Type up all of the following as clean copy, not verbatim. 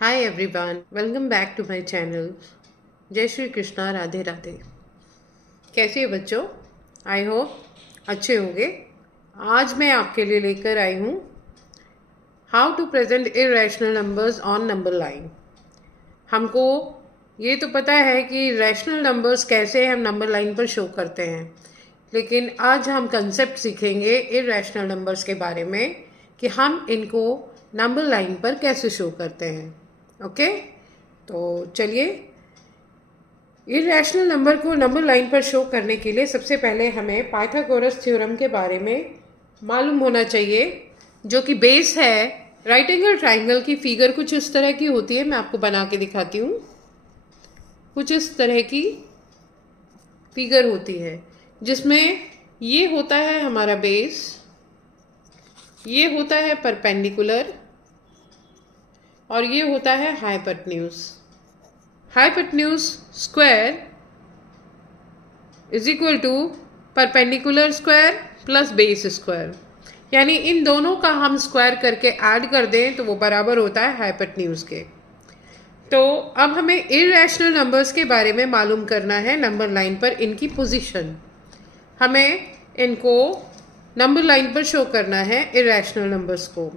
Hi everyone, welcome back to my channel. जय श्री कृष्णा, राधे राधे। कैसे हो बच्चों? आई होप अच्छे होंगे। आज मैं आपके लिए लेकर आई हूँ how to present irrational numbers on number line. हमको ये तो पता है कि रैशनल नंबर्स कैसे हम नंबर लाइन पर शो करते हैं, लेकिन आज हम कंसेप्ट सीखेंगे इरेशनल नंबर्स के बारे में कि हम इनको नंबर लाइन पर कैसे शो करते हैं। ओके, तो चलिए, इरेशनल नंबर को नंबर लाइन पर शो करने के लिए सबसे पहले हमें पाइथागोरस थ्योरम के बारे में मालूम होना चाहिए, जो कि बेस है। राइट एंगल ट्राइंगल की फिगर कुछ इस तरह की होती है, मैं आपको बना के दिखाती हूँ। कुछ इस तरह की फिगर होती है जिसमें ये होता है हमारा बेस, ये होता है परपेंडिकुलर और ये होता है hypotenuse. Hypotenuse square is equal to perpendicular square plus base square, यानी इन दोनों का हम स्क्वायर करके ऐड कर दें तो वो बराबर होता है हाइपोटेन्यूज के। तो अब हमें इरेशनल नंबर्स के बारे में मालूम करना है नंबर लाइन पर इनकी पोजीशन। हमें इनको नंबर लाइन पर शो करना है इरेशनल नंबर्स को।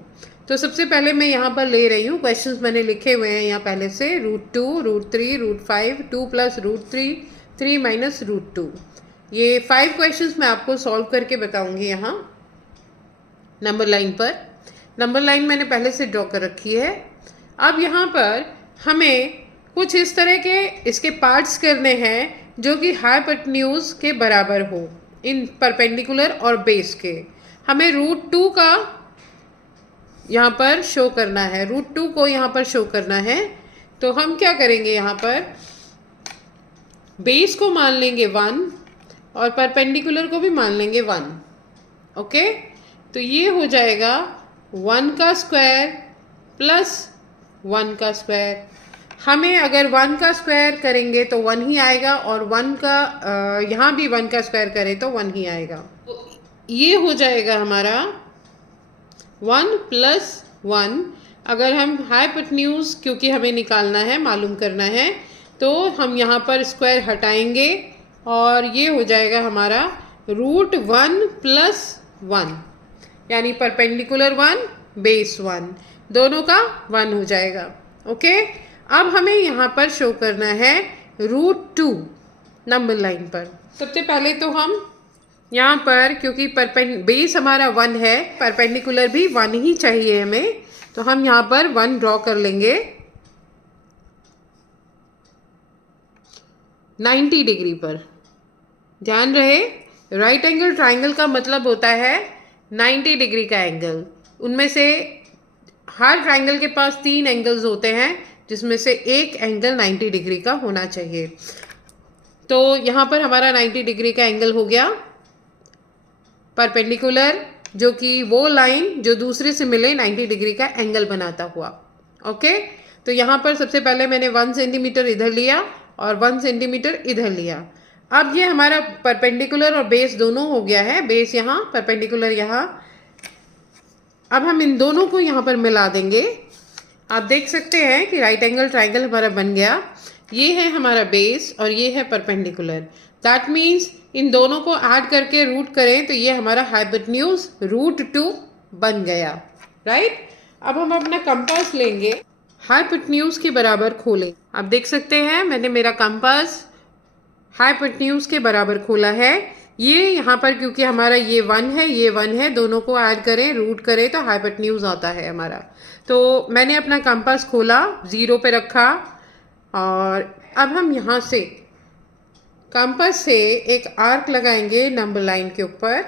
तो सबसे पहले मैं यहाँ पर ले रही हूँ, क्वेश्चंस मैंने लिखे हुए हैं यहाँ पहले से। √2, √3, √5, 2 + √3, 3 - √2। ये 5 क्वेश्चंस मैं आपको सॉल्व करके बताऊंगी यहाँ नंबर लाइन पर। नंबर लाइन मैंने पहले से ड्रॉ कर रखी है। अब यहाँ पर हमें कुछ इस तरह के इसके पार्ट्स करने हैं जो कि हाइपोटेन्यूज के बराबर हो, इन परपेंडिकुलर और बेस के। हमें √2 का यहाँ पर शो करना है, √2 को यहाँ पर शो करना है। तो हम क्या करेंगे, यहाँ पर बेस को मान लेंगे 1 और परपेंडिकुलर को भी मान लेंगे 1। ओके, तो ये हो जाएगा 1 का स्क्वायर प्लस 1 का स्क्वायर। हमें अगर 1 का स्क्वायर करेंगे तो 1 ही आएगा, और 1 का यहाँ भी 1 का स्क्वायर करें तो 1 ही आएगा। तो ये हो जाएगा हमारा 1 + 1। अगर हम हाइपोटेन्यूज, क्योंकि हमें निकालना है, मालूम करना है, तो हम यहाँ पर स्क्वायर हटाएंगे और ये हो जाएगा हमारा √1 + 1, यानी परपेंडिकुलर 1 बेस 1, दोनों का 1 हो जाएगा। ओके, अब हमें यहाँ पर शो करना है √2 नंबर लाइन पर। सबसे पहले तो हम यहाँ पर, क्योंकि बेस हमारा 1 है, परपेंडिकुलर भी 1 ही चाहिए हमें, तो हम यहाँ पर 1 ड्रॉ कर लेंगे 90 डिग्री पर। ध्यान रहे, राइट एंगल ट्राइंगल का मतलब होता है 90 डिग्री का एंगल। उनमें से हर ट्राइंगल के पास 3 एंगल्स होते हैं, जिसमें से एक एंगल 90 डिग्री का होना चाहिए। तो यहाँ पर हमारा 90 डिग्री का एंगल हो गया परपेंडिकुलर, जो कि वो लाइन जो दूसरे से मिले 90 डिग्री का एंगल बनाता हुआ। ओके, तो यहाँ पर सबसे पहले मैंने 1 सेंटीमीटर इधर लिया और 1 सेंटीमीटर इधर लिया। अब ये हमारा परपेंडिकुलर और बेस दोनों हो गया है, बेस यहाँ, परपेंडिकुलर यहाँ। अब हम इन दोनों को यहाँ पर मिला देंगे। आप देख सकते हैं कि राइट एंगल ट्राइंगल हमारा बन गया। ये है हमारा बेस और ये है परपेंडिकुलर। दैट मीन्स इन दोनों को ऐड करके रूट करें तो ये हमारा हाइपोटेन्यूज √2 बन गया। राइट, अब हम अपना कंपास लेंगे, हाइपोटेन्यूज के बराबर खोलें। आप देख सकते हैं मैंने मेरा कंपास हाइपोटेन्यूज के बराबर खोला है। ये यहाँ पर क्योंकि हमारा ये 1 है, ये 1 है, दोनों को ऐड करें, रूट करें तो हाइपोटेन्यूज आता है हमारा। तो मैंने अपना कंपास खोला, 0 पे रखा, और अब हम यहाँ से कंपास से एक आर्क लगाएंगे नंबर लाइन के ऊपर,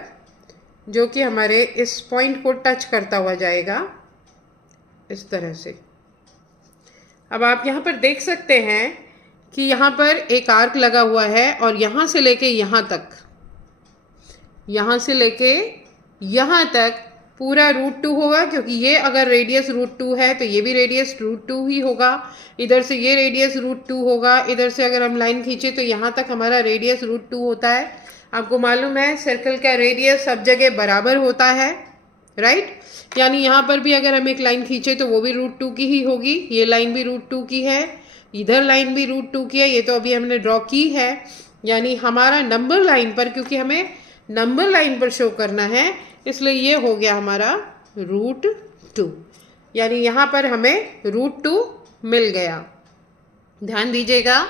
जो कि हमारे इस पॉइंट को टच करता हुआ जाएगा इस तरह से। अब आप यहाँ पर देख सकते हैं कि यहाँ पर एक आर्क लगा हुआ है, और यहाँ से लेके यहाँ तक, यहाँ से लेके यहाँ तक पूरा √2 होगा, क्योंकि ये अगर रेडियस √2 है तो ये भी रेडियस √2 ही होगा। इधर से ये रेडियस √2 होगा, इधर से अगर हम लाइन खींचे तो यहाँ तक हमारा रेडियस √2 होता है। आपको मालूम है सर्कल का रेडियस सब जगह बराबर होता है। राइट। यानी यहाँ पर भी अगर हम एक लाइन खींचे तो वो भी √2 की ही होगी, ये लाइन भी √2 की है, इधर लाइन भी √2 की है, ये तो अभी हमने ड्रॉ की है। यानी हमारा नंबर लाइन पर, क्योंकि हमें नंबर लाइन पर शो करना है, इसलिए ये हो गया हमारा √2। यानी यहाँ पर हमें √2 मिल गया। ध्यान दीजिएगा,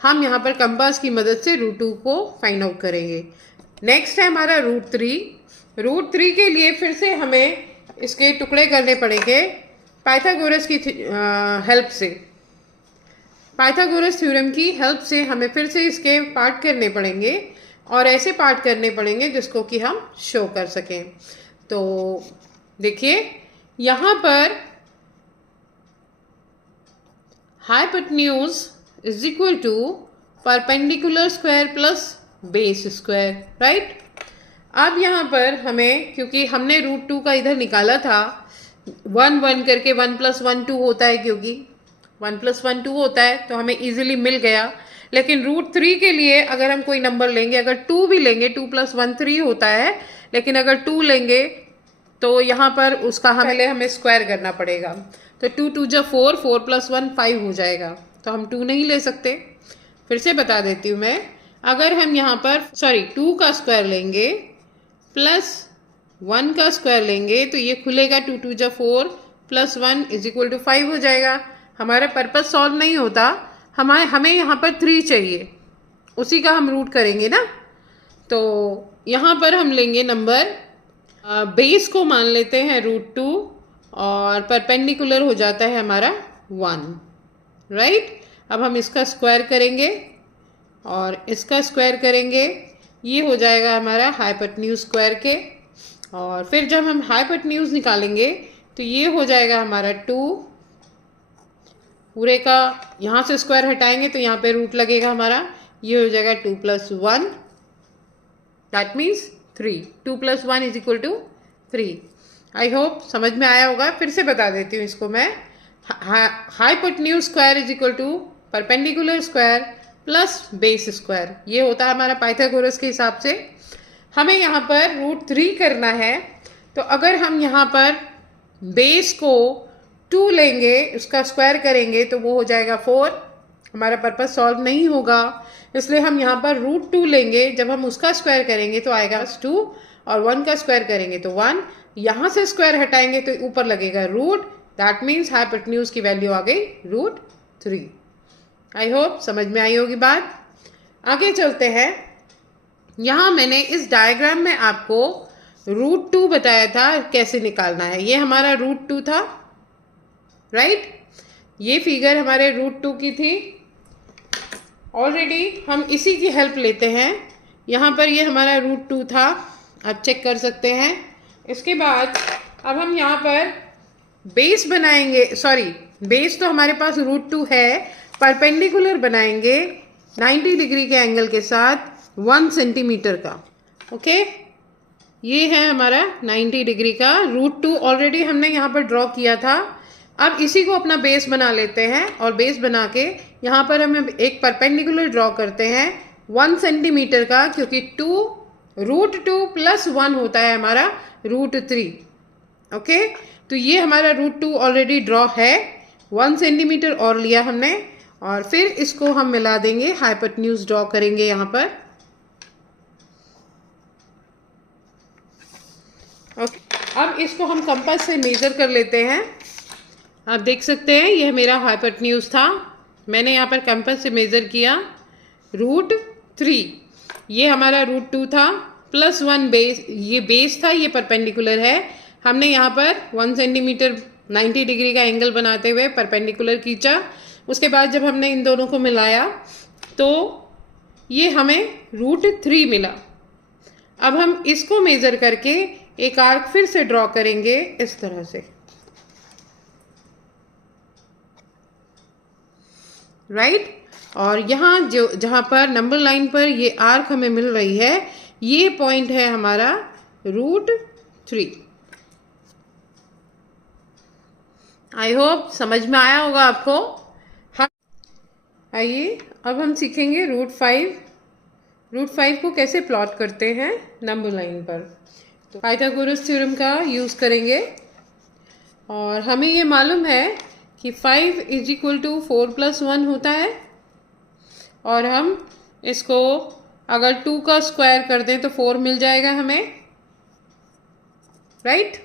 हम यहाँ पर कंपास की मदद से √2 को फाइंड आउट करेंगे। नेक्स्ट है हमारा √3। √3 के लिए फिर से हमें इसके टुकड़े करने पड़ेंगे पाइथागोरस की हेल्प से। पाइथागोरस थ्योरम की हेल्प से हमें फिर से इसके पार्ट करने पड़ेंगे, और ऐसे पार्ट करने पड़ेंगे जिसको कि हम शो कर सकें। तो देखिए, यहाँ पर hypotenuse is equal to perpendicular square plus base square, right. अब यहाँ पर हमें, क्योंकि हमने √2 का इधर निकाला था 1 1 करके, 1 + 1 2 होता है, क्योंकि 1 + 1 2 होता है, तो हमें इजीली मिल गया। लेकिन √3 के लिए अगर हम कोई नंबर लेंगे, अगर 2 भी लेंगे, 2 + 1 3 होता है, लेकिन अगर 2 लेंगे तो यहाँ पर उसका हमें स्क्वायर करना पड़ेगा। तो 2 2 = 4, 4 + 1 5 हो जाएगा, तो हम 2 नहीं ले सकते। फिर से बता देती हूँ मैं, अगर हम यहाँ पर 2 का स्क्वायर लेंगे प्लस 1 का स्क्वायर लेंगे तो ये खुलेगा 2 2 = 4 + 1 = 5 हो जाएगा। हमारा पर्पस सॉल्व नहीं होता, हमें यहाँ पर 3 चाहिए, उसी का हम रूट करेंगे ना। तो यहाँ पर हम लेंगे नंबर, बेस को मान लेते हैं √2 और परपेंडिकुलर हो जाता है हमारा 1, राइट। अब हम इसका स्क्वायर करेंगे और इसका स्क्वायर करेंगे, ये हो जाएगा हमारा हाइपोटेन्यूज स्क्वायर के। और फिर जब हम हाइपोटेन्यूज निकालेंगे तो ये हो जाएगा हमारा 2, पूरे का यहाँ से स्क्वायर हटाएंगे तो यहाँ पे रूट लगेगा हमारा, ये हो जाएगा 2 + 1, दैट मीन्स 3। 2 + 1 = 3। आई होप समझ में आया होगा। फिर से बता देती हूँ इसको मैं, hypotenuse square = perpendicular square plus base square, ये होता है हमारा पाइथागोरस के हिसाब से। हमें यहाँ पर √3 करना है, तो अगर हम यहाँ पर बेस को 2 लेंगे, उसका स्क्वायर करेंगे तो वो हो जाएगा 4, हमारा पर्पस सॉल्व नहीं होगा, इसलिए हम यहाँ पर √2 लेंगे। जब हम उसका स्क्वायर करेंगे तो आएगा 2, और 1 का स्क्वायर करेंगे तो 1, यहाँ से स्क्वायर हटाएंगे तो ऊपर लगेगा रूट, दैट मीन्स हाइपोटेन्यूज की वैल्यू आ गई √3। आई होप समझ में आई होगी बात। आगे चलते हैं। यहाँ मैंने इस डायग्राम में आपको √2 बताया था कैसे निकालना है। ये हमारा √2 था, राइट। ये फिगर हमारे √2 की थी। ऑलरेडी हम इसी की हेल्प लेते हैं। यहाँ पर ये हमारा √2 था, आप चेक कर सकते हैं। इसके बाद अब हम यहाँ पर बेस बनाएंगे, बेस तो हमारे पास √2 है, परपेंडिकुलर बनाएंगे 90 डिग्री के एंगल के साथ 1 सेंटीमीटर का। ओके, ये है हमारा 90 डिग्री का। √2 ऑलरेडी हमने यहाँ पर ड्रॉ किया था। अब इसी को अपना बेस बना लेते हैं, और बेस बना के यहाँ पर हम एक परपेंडिकुलर ड्रॉ करते हैं 1 सेंटीमीटर का, क्योंकि √2 + 1 होता है हमारा √3। ओके, तो ये हमारा √2 ऑलरेडी ड्रॉ है, 1 सेंटीमीटर और लिया हमने, और फिर इसको हम मिला देंगे, हाइपोटेन्यूज ड्रॉ करेंगे यहाँ पर। ओके, अब इसको हम कंपास से मेजर कर लेते हैं। आप देख सकते हैं ये मेरा हाइपोटेन्यूज था, मैंने यहाँ पर कंपास से मेजर किया √3। ये हमारा √2 था प्लस 1 बेस, ये बेस था, ये परपेंडिकुलर है। हमने यहाँ पर 1 सेंटीमीटर 90 डिग्री का एंगल बनाते हुए परपेंडिकुलर खींचा। उसके बाद जब हमने इन दोनों को मिलाया तो ये हमें √3 मिला। अब हम इसको मेजर करके एक आर्क फिर से ड्रॉ करेंगे इस तरह से, राइट। और यहाँ जहाँ पर नंबर लाइन पर ये आर्क हमें मिल रही है, ये पॉइंट है हमारा √3। आई होप समझ में आया होगा आपको। आइए अब हम सीखेंगे √5 को कैसे प्लॉट करते हैं नंबर लाइन पर। तो पाइथागोरस थ्योरम का यूज़ करेंगे और हमें ये मालूम है कि 5 = 4 + 1 होता है और हम इसको अगर 2 का स्क्वायर कर दें तो 4 मिल जाएगा हमें, राइट।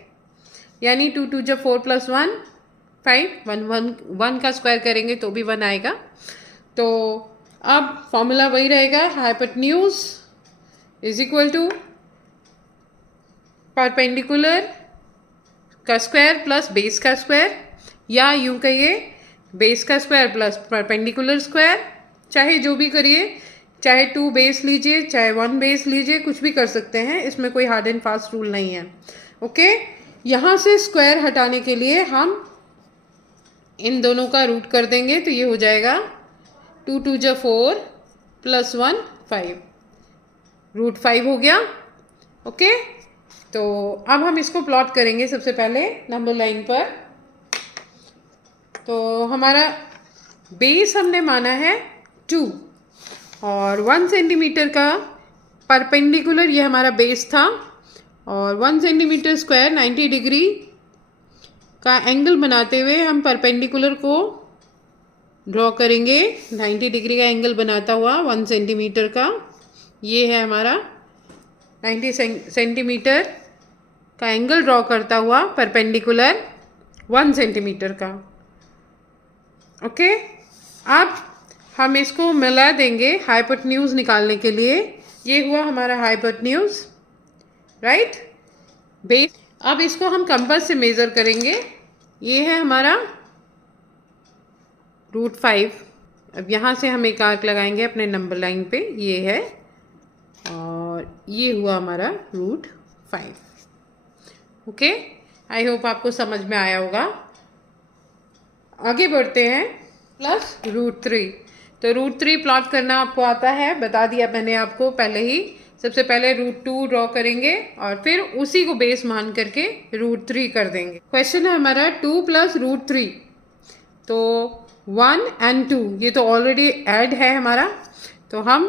यानी 2 × 2 = 4 + 1 5, 1 का स्क्वायर करेंगे तो भी 1 आएगा। तो अब फॉर्मूला वही रहेगा, हाइपोटेन्यूज = परपेंडिकुलर का स्क्वायर प्लस बेस का स्क्वायर, या यूं कहिए बेस का स्क्वायर प्लस परपेंडिकुलर स्क्वायर, चाहे जो भी करिए, चाहे 2 बेस लीजिए चाहे 1 बेस लीजिए, कुछ भी कर सकते हैं, इसमें कोई हार्ड एंड फास्ट रूल नहीं है। ओके, यहाँ से स्क्वायर हटाने के लिए हम इन दोनों का रूट कर देंगे तो ये हो जाएगा 2 × 2 = 4 + 1 5, √5 हो गया। ओके, तो अब हम इसको प्लॉट करेंगे सबसे पहले नंबर लाइन पर। तो हमारा बेस हमने माना है 2 और 1 सेंटीमीटर का परपेंडिकुलर ये हमारा बेस था और 1 सेंटीमीटर स्क्वायर 90 डिग्री का एंगल बनाते हुए हम परपेंडिकुलर को ड्रॉ करेंगे। 90 डिग्री का एंगल बनाता हुआ 1 सेंटीमीटर का, ये है हमारा 90 सेंटीमीटर का एंगल ड्रॉ करता हुआ परपेंडिकुलर 1 सेंटीमीटर का। ओके, अब हम इसको मिला देंगे हाइपोटेन्यूज निकालने के लिए। ये हुआ हमारा हाइपोटेन्यूज, राइट। बेस, अब इसको हम कंपास से मेज़र करेंगे। ये है हमारा √5। अब यहाँ से हम एक आर्क लगाएंगे अपने नंबर लाइन पे, ये है, और ये हुआ हमारा √5। ओके, आई होप आपको समझ में आया होगा। आगे बढ़ते हैं, प्लस √3। तो √3 प्लॉट करना आपको आता है, बता दिया मैंने आपको पहले ही। सबसे पहले √2 ड्रॉ करेंगे और फिर उसी को बेस मान करके √3 कर देंगे। क्वेश्चन है हमारा 2 + √3, तो 1 और 2 ये तो ऑलरेडी ऐड है हमारा, तो हम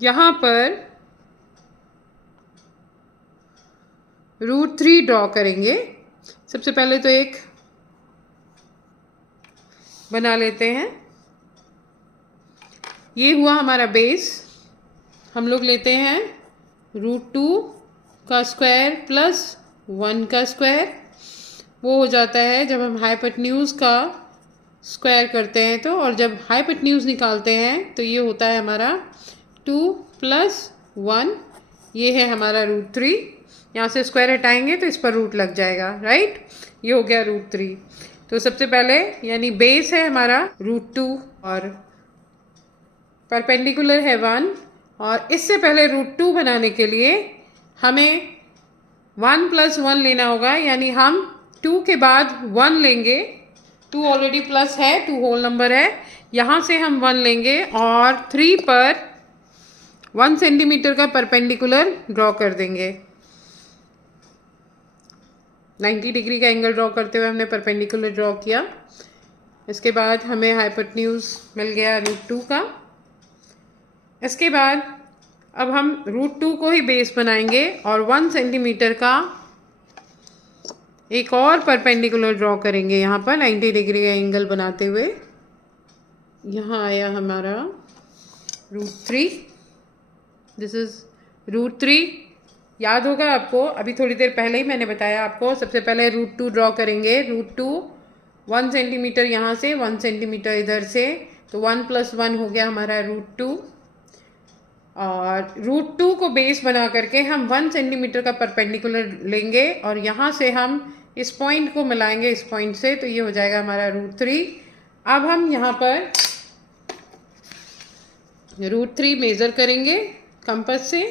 यहाँ पर √3 ड्रॉ करेंगे। सबसे पहले तो एक बना लेते हैं, ये हुआ हमारा बेस। हम लोग लेते हैं √2 का स्क्वायर प्लस 1 का स्क्वायर, वो हो जाता है जब हम हाइपोटेन्यूज का स्क्वायर करते हैं तो, और जब हाइपोटेन्यूज निकालते हैं तो ये होता है हमारा 2 + 1, ये है हमारा √3। यहाँ से स्क्वायर हटाएंगे तो इस पर रूट लग जाएगा, राइट। ये हो गया √3। तो सबसे पहले यानी बेस है हमारा √2 और परपेंडिकुलर है 1, और इससे पहले √2 बनाने के लिए हमें 1 + 1 लेना होगा, यानी हम 2 के बाद 1 लेंगे। 2 ऑलरेडी प्लस है, 2 होल नंबर है, यहाँ से हम 1 लेंगे और 3 पर 1 सेंटीमीटर का परपेंडिकुलर ड्रॉ कर देंगे। 90 डिग्री का एंगल ड्रॉ करते हुए हमने परपेंडिकुलर ड्रॉ किया। इसके बाद हमें हाइपोटेन्यूज मिल गया √2 का। इसके बाद अब हम √2 को ही बेस बनाएंगे और 1 सेंटीमीटर का एक और परपेंडिकुलर ड्रॉ करेंगे यहाँ पर 90 डिग्री का एंगल बनाते हुए। यहाँ आया हमारा √3, दिस इज √3। याद होगा आपको, अभी थोड़ी देर पहले ही मैंने बताया आपको। सबसे पहले √2 ड्रॉ करेंगे, √2 1 सेंटीमीटर यहाँ से, 1 सेंटीमीटर इधर से, तो 1 + 1 हो गया हमारा √2। और √2 को बेस बना करके हम 1 सेंटीमीटर का परपेंडिकुलर लेंगे और यहाँ से हम इस पॉइंट को मिलाएंगे इस पॉइंट से, तो ये हो जाएगा हमारा √3। अब हम यहाँ पर √3 मेज़र करेंगे कंपास से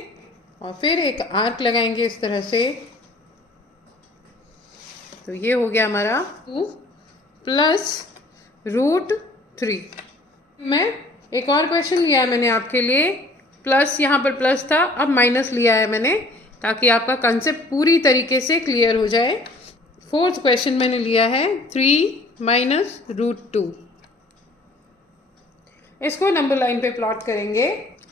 और फिर एक आर्क लगाएंगे इस तरह से, तो ये हो गया हमारा 2 + √3। मैं एक और क्वेश्चन लिया है मैंने आपके लिए, प्लस यहाँ पर प्लस था, अब माइनस लिया है मैंने ताकि आपका कंसेप्ट पूरी तरीके से क्लियर हो जाए। 4th क्वेश्चन मैंने लिया है 3 - √2। इसको नंबर लाइन पे प्लॉट करेंगे।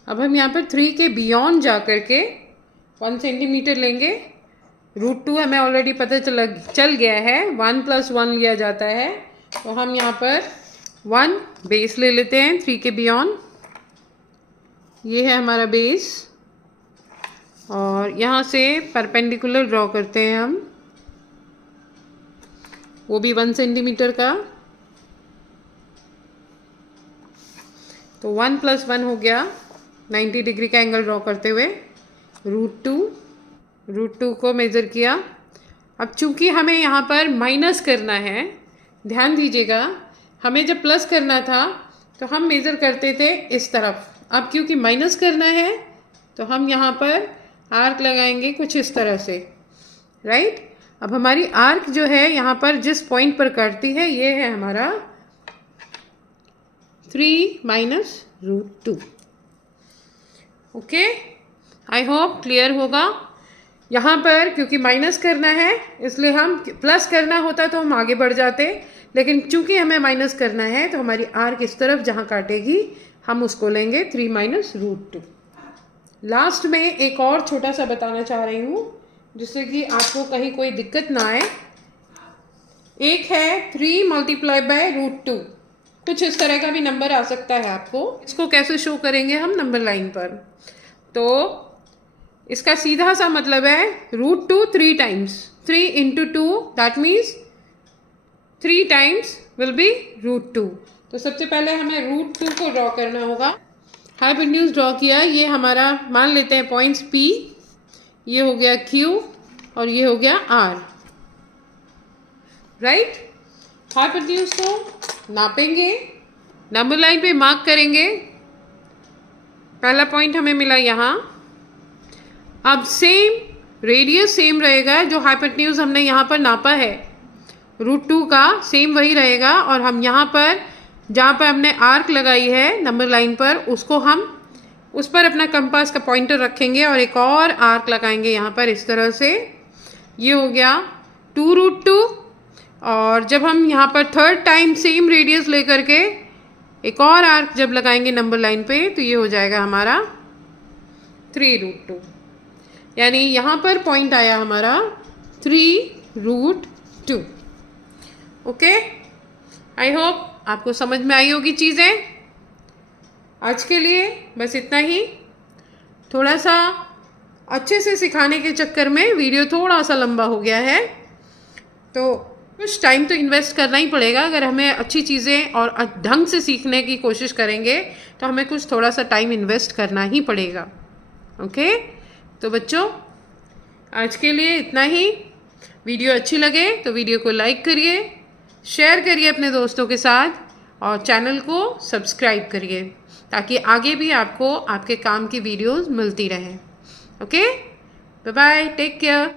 अब हम यहाँ पर 3 के बियॉन्ड जा कर के 1 सेंटीमीटर लेंगे। √2 हमें ऑलरेडी पता चल गया है, 1 + 1 लिया जाता है। तो हम यहाँ पर 1 बेस ले लेते हैं 3 के बियॉन्ड। ये है हमारा बेस और यहाँ से परपेंडिकुलर ड्रॉ करते हैं हम, वो भी 1 सेंटीमीटर का। तो 1 + 1 हो गया 90 डिग्री का एंगल ड्रॉ करते हुए। √2 को मेज़र किया। अब चूंकि हमें यहाँ पर माइनस करना है, ध्यान दीजिएगा, हमें जब प्लस करना था तो हम मेज़र करते थे इस तरफ। अब क्योंकि माइनस करना है तो हम यहाँ पर आर्क लगाएंगे कुछ इस तरह से, राइट। अब हमारी आर्क जो है यहाँ पर जिस पॉइंट पर काटती है, ये है हमारा 3 - √2। ओके, आई होप क्लियर होगा। यहाँ पर क्योंकि माइनस करना है इसलिए हम, प्लस करना होता तो हम आगे बढ़ जाते, लेकिन चूंकि हमें माइनस करना है तो हमारी आर्क इस तरफ जहाँ काटेगी हम उसको लेंगे 3 - √2। लास्ट में एक और छोटा सा बताना चाह रही हूँ जिससे कि आपको कहीं कोई दिक्कत ना आए। एक है 3 × √2, कुछ इस तरह का भी नंबर आ सकता है आपको। इसको कैसे शो करेंगे हम नंबर लाइन पर, तो इसका सीधा सा मतलब है √2 3 times, 3 × 2 that means 3 times will be √2। तो सबसे पहले हमें √2 को ड्रॉ करना होगा। हाइपोटेन्यूज ड्रॉ किया, ये हमारा मान लेते हैं पॉइंट्स P, ये हो गया Q और ये हो गया R, राइट। हाइपोटेन्यूज को नापेंगे, नंबर लाइन पे मार्क करेंगे। पहला पॉइंट हमें मिला यहाँ। अब सेम रेडियस सेम रहेगा जो हाइपोटेन्यूज हमने यहाँ पर नापा है, √2 का सेम वही रहेगा। और हम यहाँ पर जहाँ पर हमने आर्क लगाई है नंबर लाइन पर, उसको हम उस पर अपना कंपास का पॉइंटर रखेंगे और एक और आर्क लगाएंगे यहाँ पर इस तरह से। ये हो गया 2√2। और जब हम यहाँ पर थर्ड टाइम सेम रेडियस लेकर के एक और आर्क जब लगाएंगे नंबर लाइन पे तो ये हो जाएगा हमारा 3√2। यानी यहाँ पर पॉइंट आया हमारा 3√2। ओके, आई होप आपको समझ में आई होगी चीज़ें। आज के लिए बस इतना ही। थोड़ा सा अच्छे से सिखाने के चक्कर में वीडियो थोड़ा सा लंबा हो गया है, तो कुछ टाइम तो इन्वेस्ट करना ही पड़ेगा। अगर हमें अच्छी चीज़ें और ढंग से सीखने की कोशिश करेंगे तो हमें कुछ थोड़ा सा टाइम इन्वेस्ट करना ही पड़ेगा। ओके, तो बच्चों आज के लिए इतना ही। वीडियो अच्छी लगे तो वीडियो को लाइक करिए, शेयर करिए अपने दोस्तों के साथ और चैनल को सब्सक्राइब करिए ताकि आगे भी आपको आपके काम की वीडियोस मिलती रहें। Okay, bye bye, take care.